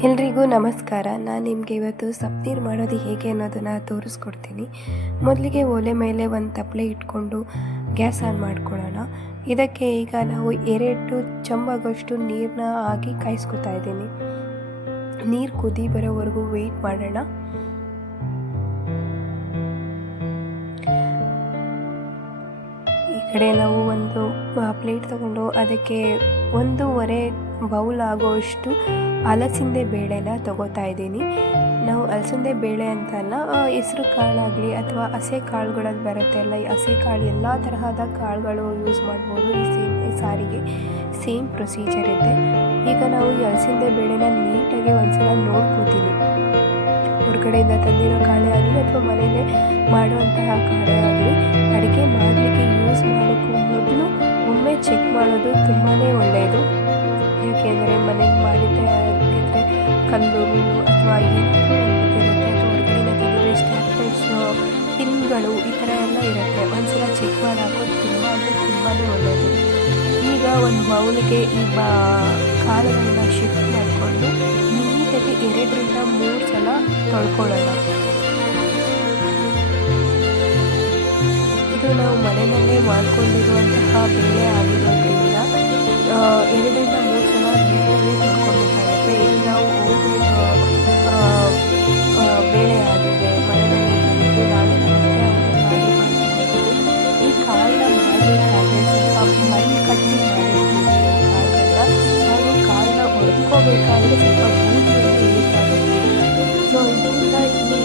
ಎಲ್ರಿಗೂ ನಮಸ್ಕಾರ. ನಾನು ನಿಮಗೆ ಇವತ್ತು ಸಪ್ನೀರು ಮಾಡೋದು ಹೇಗೆ ಅನ್ನೋದನ್ನು ತೋರಿಸ್ಕೊಡ್ತೀನಿ. ಮೊದಲಿಗೆ ಒಲೆ ಮೇಲೆ ಒಂದು ತಪ್ಪಲೆ ಇಟ್ಕೊಂಡು ಗ್ಯಾಸ್ ಆನ್ ಮಾಡ್ಕೊಳ್ಳೋಣ. ಇದಕ್ಕೆ ಈಗ ನಾವು 2 ಚಮಚಷ್ಟು ನೀರನ್ನ ಹಾಕಿ ಕಾಯಿಸ್ಕೊತಾ ಇದ್ದೀನಿ. ನೀರು ಕುದಿ ಬರೋವರೆಗೂ ವೆಯ್ಟ್ ಮಾಡೋಣ. ಈ ಕಡೆ ನಾವು ಒಂದು ಪ್ಲೇಟ್ ತಗೊಂಡು ಅದಕ್ಕೆ 1.5 ಬೌಲ್ ಆಗೋಷ್ಟು ಅಲಸಂದೆ ಬೇಳೆನ ತಗೋತಾ ಇದ್ದೀನಿ. ನಾವು ಅಲಸಂದೆ ಬೇಳೆ ಅಂತಲ್ಲ, ಹೆಸರು ಕಾಳಾಗಲಿ ಅಥವಾ ಹಸೆ ಕಾಳುಗಳಲ್ಲಿ ಬರುತ್ತೆ ಅಲ್ಲ, ಈ ಹಸೆ ಕಾಳು ಎಲ್ಲ ತರಹದ ಕಾಳುಗಳು ಯೂಸ್ ಮಾಡ್ಬೋದು. ಈ ಸಾರಿಗೆ ಸೇಮ್ ಪ್ರೊಸೀಜರ್ ಇದೆ. ಈಗ ನಾವು ಈ ಅಲಸಂದೆ ಬೇಳೆನ ನೀಟಾಗಿ ಒಂದ್ಸಲ ನೋಡ್ಕೋತೀವಿ. ಹೊರಗಡೆಯಿಂದ ತಂದಿರೋ ಕಾಳೆ ಆಗಲಿ ಅಥವಾ ಮನೆಯಲ್ಲೇ ಮಾಡುವಂತಹ ಕಾಳೆ ಆಗಲಿ, ಅಡುಗೆ ಮಾಡಲಿಕ್ಕೆ ಯೂಸ್ ಮಾಡೋಕ್ಕೂ ಮೊದಲು ಒಮ್ಮೆ ಚೆಕ್ ಮಾಡೋದು ತುಂಬಾ ಒಳ್ಳೆಯದು. ಏಕೆಂದರೆ ಮನೆಗೆ ಮಾಡಿದ್ದೆ ಆಗಿದ್ದರೆ ಕಲ್ಲು ಮೀನು ಅಥವಾ ಏನಾದರೂ ಇರುತ್ತೆ, ಅಥವಾ ಹೊರಗಡೆಯಿಂದ ತಂದಿದ್ರೆ ಸ್ಟ್ಯಾಪ್ಲೆಟ್ಸು ಪಿನ್ಗಳು ಈ ಥರ ಎಲ್ಲ ಇರುತ್ತೆ. ಒಂದ್ಸಲ ಚೆಕ್ ಮಾಡಿ ಹಾಕೋದು ತುಂಬಾ ಒಳ್ಳೆಯದು. ಈಗ ಒಂದು ಬೌಲಿಗೆ ಈ ಕಾಳುಗಳನ್ನ ಶಿಫ್ಟ್ ಮಾಡಿಕೊಂಡು ನೀಟಾಗಿ 2ರಿಂದ 3 ಸಲ ತೊಳ್ಕೊಳ್ಳೋಣ. ಇದು ನಾವು ಮನೆಯಲ್ಲೇ ಮಾಡ್ಕೊಂಡಿರುವಂತಹ ಬೇಳೆ ಆಗಿರೋದ್ರಿಂದ 2ರಿಂದ 3 ಸಲ ನೀಟಾಗಿ ತೊಳ್ಕೊಬೇಕಾಗುತ್ತೆ. ಇದು ನಾವು ಬೇಳೆ ಆಗಿದೆ, ಮನೆಯಲ್ಲಿ ಬಂದು ನಾಳೆ ಈ ಕಾಳನ್ನ ಮಾಡಬೇಕಾದ್ರೆ ಸ್ವಲ್ಪ ಮೈ ಕಟ್ಟಿ ಮಾಡಿರ್ತೀವಿ ಕಾಳುಗಳನ್ನ. ಹಾಗೂ ಕಾಳನ್ನ ಹೊಡ್ಕೋಬೇಕಾದ್ರೆ ಸ್ವಲ್ಪ ಬೂದಿಯನ್ನು ಯೂಸ್ ಮಾಡುತ್ತೀವಿ. ಸೊ ಇದರಿಂದ ಈ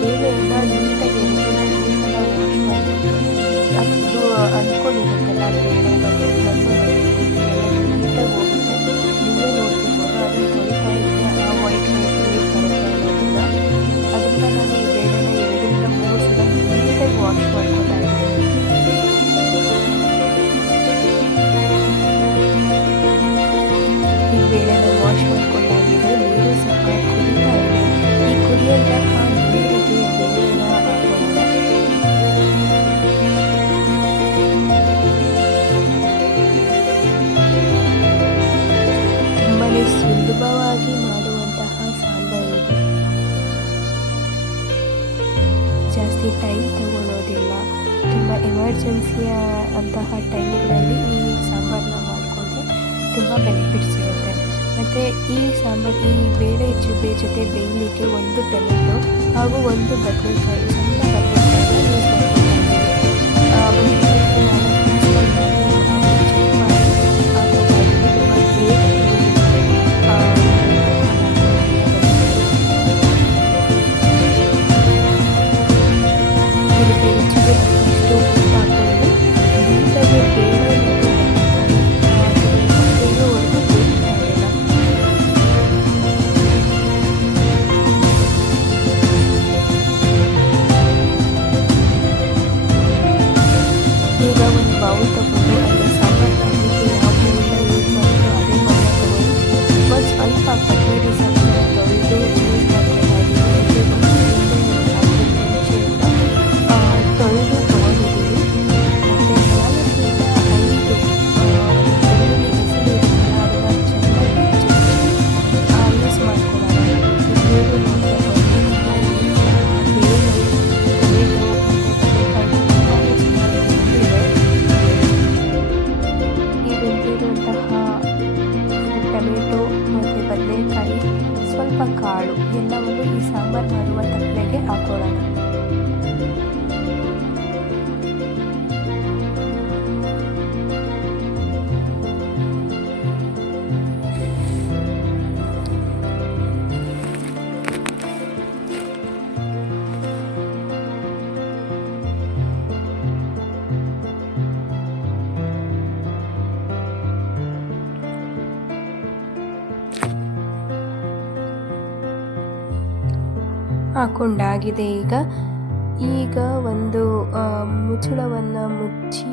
ಬೇಳೆಯನ್ನು ನೀಟಾಗಿ 2ರಿಂದ 3 ಸಲ ವಾಶ್ ಮಾಡಿ ಅದು ಅಂದ್ಕೊಂಡಿರುತ್ತಲ್ಲ ಬೇಳೆ ಮತ್ತು ನೀಟಾಗಿ ಹೋಗುತ್ತೆ. ನೀವೇ ನೋಡ್ತಿರ್ಬೋದು, ಅದನ್ನು ತೊಳಿತಾ ಇದ್ದರೆ ಆ ವೈಟ್ ಬರುತ್ತೆ ಅನ್ನೋದನ್ನ. ಅದರಿಂದ ನಾನು ಈ ಬೇಳೆನ 2ರಿಂದ 3 ಸಲ ನೀಟಾಗಿ ವಾಶ್ ಮಾಡ್ಕೊತಾ ಇದ್ದೀನಿ. ಈ ಬೇಳೆನ ವಾಶ್ ಮಾಡ್ಕೊಂಡಾಗಿದೆ. ನೀರು ಸಹ ಕುದೀತಾ ಇದೆ. ಈ ಕುದಿಯುವಂತಹ ನೀರಿಗೆ ಬೇಳೆನ ಹಾಕೋಣ. ತುಂಬಾ ಸುಲಭವಾಗಿ ಮಾಡುವಂತಹ ಸಾಂಬಾರು ಇದು. ಜಾಸ್ತಿ ಟೈಮ್ ತಗೊಳ್ಳೋದಿಲ್ಲ. ತುಂಬ ಎಮರ್ಜೆನ್ಸಿಯ ಅಂತಹ ಟೈಮ್ಗಳಲ್ಲಿ ಈ ಸಾಂಬಾರನ್ನ ಮಾಡಿಕೊಂಡ್ರೆ ತುಂಬ ಬೆನಿಫಿಟ್ಸ್ ಇರುತ್ತೆ. ಮತ್ತು ಈ ಸಾಂಬಾರು ಈ ಬೇಳೆ ಜೊತೆ ಬೇಯಲಿಕ್ಕೆ 1 ಟೊಮೆಟೊ ಹಾಗೂ 1 ಬದನೆಕಾಯಿ, ಸಣ್ಣ ಬದನೆಕಾಯಿನ ಯೂಸ್ ಬೌಲ್ ತಗೊಂಡು ಅಲ್ಲಿ ಸಾಂಬಾರು ಮಾಡಲಿಕ್ಕೆ ಯಾವ ಬೌಲ್ನ ಯೂಸ್ ಮಾಡ್ತೀರೋ ಅದೇ ಬೌಲ್ನ ತಗೊಂಡು ಒಂದು ಸ್ವಲ್ಪ ಕೊತ್ತಂಬರಿ ಸೊಪ್ಪನ್ನ ತೊಳೆದು ಯೂಸ್ ಮಾಡ್ಕೊತಾಯಿದ್ದೀನಿ. ತೊಳೆದು ತೊಗೊಂಡಿದ್ದೀನಿ. ಮತ್ತು 4ರಿಂದ 5 ಬೆಳ್ಳುಳ್ಳಿ ಹೆಸರು ಇರುತ್ತಲ್ಲ, ಅದನ್ನು ಚೆನ್ನಾಗಿ ಯೂಸ್ ಮಾಡ್ಕೊಳ್ಳೋಣ. ಬೇರೆ ನೋಡ್ತಾ ಟೊಮೆಟೊ ಮತ್ತು ಬದನೆಕಾಯಿ, ಸ್ವಲ್ಪ ಕಾಳು ಎಲ್ಲವನ್ನು ಈ ಸಾಂಬಾರು ಮಾಡುವ ತಪ್ಪಲೆಗೆ ಹಾಕೊಳ್ಳೋಣ. ಹಾಕೊಂಡಾಗಿದೆ. ಈಗ ಒಂದು ಮುಚ್ಚಳವನ್ನು ಮುಚ್ಚಿ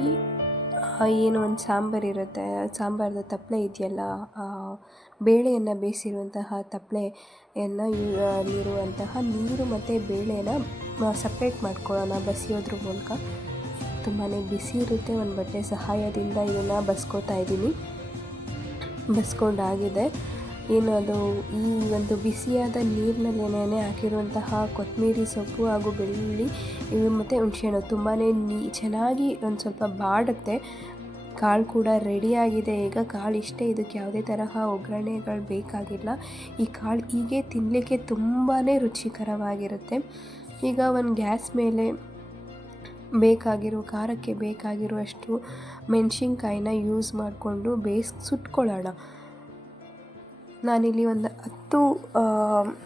ಏನು ಒಂದು ಸಾಂಬಾರು ಇರುತ್ತೆ, ಸಾಂಬಾರ್ದು ತಪ್ಪಲೆ ಇದೆಯಲ್ಲ, ಬೇಳೆಯನ್ನು ಬೇಯಿಸಿರುವಂತಹ ತಪ್ಪಲೆಯನ್ನು ಇರುವಂತಹ ನೀರು ಮತ್ತು ಬೇಳೆನ ಸಪ್ರೇಟ್ ಮಾಡ್ಕೊಳ್ಳೋಣ ಬಸಿಯೋದ್ರ ಮೂಲಕ. ತುಂಬಾ ಬಿಸಿ ಇರುತ್ತೆ. ಒಂದು ಬಟ್ಟೆ ಸಹಾಯದಿಂದ ಇದನ್ನು ಬಸ್ಕೋತಾ ಇದ್ದೀನಿ. ಬಸ್ಕೊಂಡಾಗಿದೆ. ಏನದು ಈ ಒಂದು ಬಿಸಿಯಾದ ನೀರಿನಲ್ಲೇನೆ ಹಾಕಿರುವಂತಹ ಕೊತ್ತಂಬರಿ ಸೊಪ್ಪು ಹಾಗೂ ಬೆಳ್ಳುಳ್ಳಿ ಇವು ಮತ್ತು ಹುಣಸೆಹಣ್ಣು ತುಂಬಾ ಚೆನ್ನಾಗಿ ಒಂದು ಸ್ವಲ್ಪ ಬಾಡುತ್ತೆ. ಕಾಳು ಕೂಡ ರೆಡಿಯಾಗಿದೆ. ಈಗ ಕಾಳು ಇಷ್ಟೇ, ಇದಕ್ಕೆ ಯಾವುದೇ ತರಹ ಒಗ್ಗರಣೆಗಳು ಬೇಕಾಗಿಲ್ಲ. ಈ ಕಾಳು ಹೀಗೆ ತಿನ್ನಲಿಕ್ಕೆ ತುಂಬಾ ರುಚಿಕರವಾಗಿರುತ್ತೆ. ಈಗ ಒಂದು ಗ್ಯಾಸ್ ಮೇಲೆ ಖಾರಕ್ಕೆ ಬೇಕಾಗಿರುವಷ್ಟು ಮೆಣಸಿನ್ಕಾಯಿನ ಯೂಸ್ ಮಾಡಿಕೊಂಡು ಸುಟ್ಕೊಳ್ಳೋಣ. ನಾನಿಲ್ಲಿ ಒಂದು 10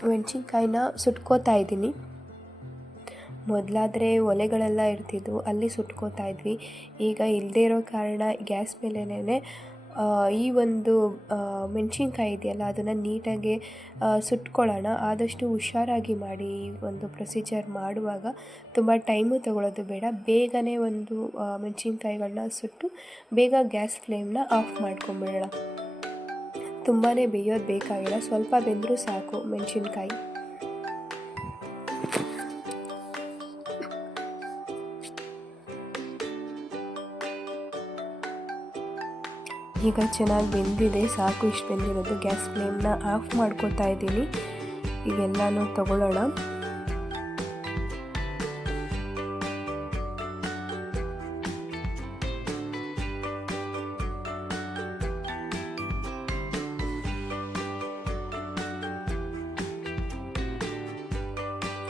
ಮೆಣಸಿನ್ಕಾಯಿನ ಸುಟ್ಕೋತಾ ಇದ್ದೀನಿ. ಮೊದಲಾದರೆ ಒಲೆಗಳೆಲ್ಲ ಇರ್ತಿದ್ವು, ಅಲ್ಲಿ ಸುಟ್ಕೋತಾ ಇದ್ವಿ. ಈಗ ಇಲ್ಲದೇ ಇರೋ ಕಾರಣ ಗ್ಯಾಸ್ ಮೇಲೇ ಈ ಒಂದು ಮೆಣಸಿನ್ಕಾಯಿ ಇದೆಯಲ್ಲ ಅದನ್ನು ನೀಟಾಗಿ ಸುಟ್ಕೊಳ್ಳೋಣ. ಆದಷ್ಟು ಹುಷಾರಾಗಿ ಮಾಡಿ. ಈ ಒಂದು ಪ್ರೊಸೀಜರ್ ಮಾಡುವಾಗ ತುಂಬ ಟೈಮು ತಗೊಳ್ಳೋದು ಬೇಡ. ಬೇಗನೆ ಒಂದು ಮೆಣಸಿನ್ಕಾಯಿಗಳನ್ನ ಸುಟ್ಟು ಬೇಗ ಗ್ಯಾಸ್ ಫ್ಲೇಮ್ನ ಆಫ್ ಮಾಡ್ಕೊಂಬಿಡೋಣ. ತುಂಬಾ ಬೇಯೋದು ಬೇಕಾಗಿಲ್ಲ, ಸ್ವಲ್ಪ ಬೆಂದರೂ ಸಾಕು ಮೆಣಸಿನ್ಕಾಯಿ. ಈಗ ಚೆನ್ನಾಗಿ ಬೆಂದಿದೆ, ಸಾಕು ಇಷ್ಟು ಬೆಂದಿರೋದು. ಗ್ಯಾಸ್ ಫ್ಲೇಮ್ನ ಆಫ್ ಮಾಡ್ಕೋತಾ ಇದ್ದೀನಿ. ಇವೆಲ್ಲನೂ ತಗೊಳ್ಳೋಣ.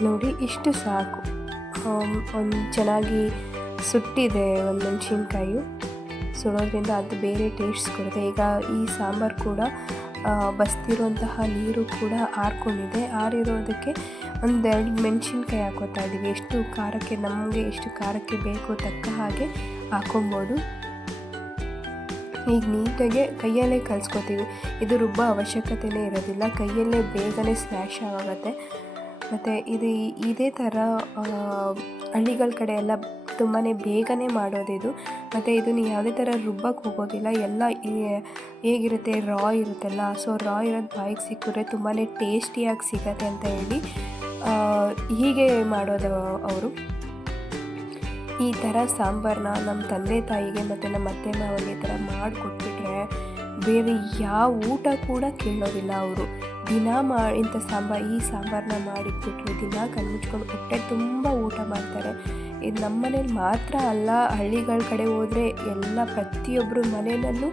ನೋಡಿ ಇಷ್ಟು ಸಾಕು. ಒಂದು ಚೆನ್ನಾಗಿ ಸುಟ್ಟಿದೆ ಒಂದು ಮೆಣಸಿನ್ಕಾಯಿ. ಸುಡೋದ್ರಿಂದ ಅದು ಬೇರೆ ಟೇಸ್ಟ್ ಕೊಡುತ್ತೆ. ಈಗ ಈ ಸಾಂಬಾರು ಕೂಡ ಬಸ್ತಿರುವಂತಹ ನೀರು ಕೂಡ ಆರ್ಕೊಂಡಿದೆ. ಆರಿರೋದಕ್ಕೆ 1-2 ಮೆಣಸಿನ್ಕಾಯಿ ಹಾಕೋತಾ ಇದ್ದೀವಿ. ನಮಗೆ ಎಷ್ಟು ಖಾರಕ್ಕೆ ಬೇಕೋ ತಕ್ಕ ಹಾಗೆ ಹಾಕೊಬೋದು. ಈಗ ನೀಟಾಗಿ ಕೈಯಲ್ಲೇ ಕಲಿಸ್ಕೊತೀವಿ. ಇದು ರುಬ್ಬೋ ಅವಶ್ಯಕತೆಯೇ ಇರೋದಿಲ್ಲ, ಕೈಯಲ್ಲೇ ಬೇಗನೆ ಸ್ಮ್ಯಾಶ್ ಆಗುತ್ತೆ. ಮತ್ತು ಇದೇ ಥರ ಹಳ್ಳಿಗಳ ಕಡೆ ಎಲ್ಲ ತುಂಬಾ ಬೇಗನೆ ಮಾಡೋದಿದು. ಮತ್ತು ಇದನ್ನು ಯಾವುದೇ ಥರ ರುಬ್ಬಕ್ಕೆ ಹೋಗೋದಿಲ್ಲ. ಎಲ್ಲ ಹೇಗಿರುತ್ತೆ, ರಾ ಇರುತ್ತಲ್ಲ, ಸೊ ರಾ ಇರೋದು ಬಾಯಿಗೆ ಸಿಕ್ಕಿದ್ರೆ ತುಂಬಾ ಟೇಸ್ಟಿಯಾಗಿ ಸಿಗತ್ತೆ ಅಂತ ಹೇಳಿ ಹೀಗೆ ಮಾಡೋದು ಅವರು. ಈ ಥರ ಸಾಂಬಾರನ್ನ ನಮ್ಮ ತಂದೆ ತಾಯಿಗೆ ಮತ್ತು ನಮ್ಮ ಅತ್ತೆ ಮಾವನಿಗೆ ಈ ಥರ ಮಾಡಿಕೊಟ್ಬಿಟ್ರೆ ಬೇರೆ ಯಾವ ಊಟ ಕೂಡ ಕೇಳೋದಿಲ್ಲ ಅವರು. ದಿನ ಇಂಥ ಈ ಸಾಂಬಾರನ್ನ ಮಾಡಿಟ್ಬಿಟ್ರೆ ದಿನ ಕಣ್ಮುಚ್ಕೊಂಡು ಹೊಟ್ಟೆ ತುಂಬ ಊಟ ಮಾಡ್ತಾರೆ. ಇದು ನಮ್ಮ ಮನೇಲಿ ಮಾತ್ರ ಅಲ್ಲ, ಹಳ್ಳಿಗಳ ಕಡೆ ಹೋದರೆ ಪ್ರತಿಯೊಬ್ಬರು ಮನೆಯಲ್ಲೂ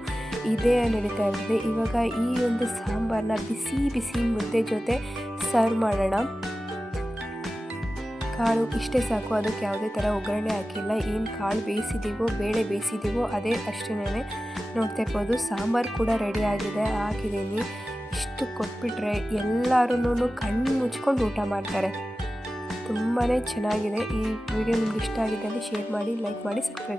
ಇದೇ ನಡೀತಾ ಇರ್ತದೆ. ಇವಾಗ ಈ ಒಂದು ಸಾಂಬಾರನ್ನ ಬಿಸಿ ಬಿಸಿ ಮುದ್ದೆ ಜೊತೆ ಸರ್ವ್ ಮಾಡೋಣ. ಕಾಳು ಇಷ್ಟೇ ಸಾಕು, ಅದಕ್ಕೆ ಯಾವುದೇ ಥರ ಒಗ್ಗರಣೆ ಹಾಕಿಲ್ಲ. ಏನು ಕಾಳು ಬೇಳೆ ಬೇಯಿಸಿದ್ದೀವೋ ಅದೇ ಅಷ್ಟೇನೆ. ನೋಡ್ತಾ ಇರ್ಬೋದು, ಸಾಂಬಾರು ಕೂಡ ರೆಡಿ ಆಗಿದೆ, ಹಾಕಿದ್ದೀನಿ. ಇಷ್ಟು ಕೊಟ್ಬಿಟ್ರೆ ಎಲ್ಲರೂ ಕಣ್ಣು ಮುಚ್ಕೊಂಡು ಊಟ ಮಾಡ್ತಾರೆ. ತುಂಬಾ ಚೆನ್ನಾಗಿದೆ. ಈ ವಿಡಿಯೋ ನಿಮ್ಗೆ ಇಷ್ಟ ಆಗಿದ್ದಲ್ಲಿ ಶೇರ್ ಮಾಡಿ, ಲೈಕ್ ಮಾಡಿ, ಸಬ್ಸ್ಕ್ರೈಬ್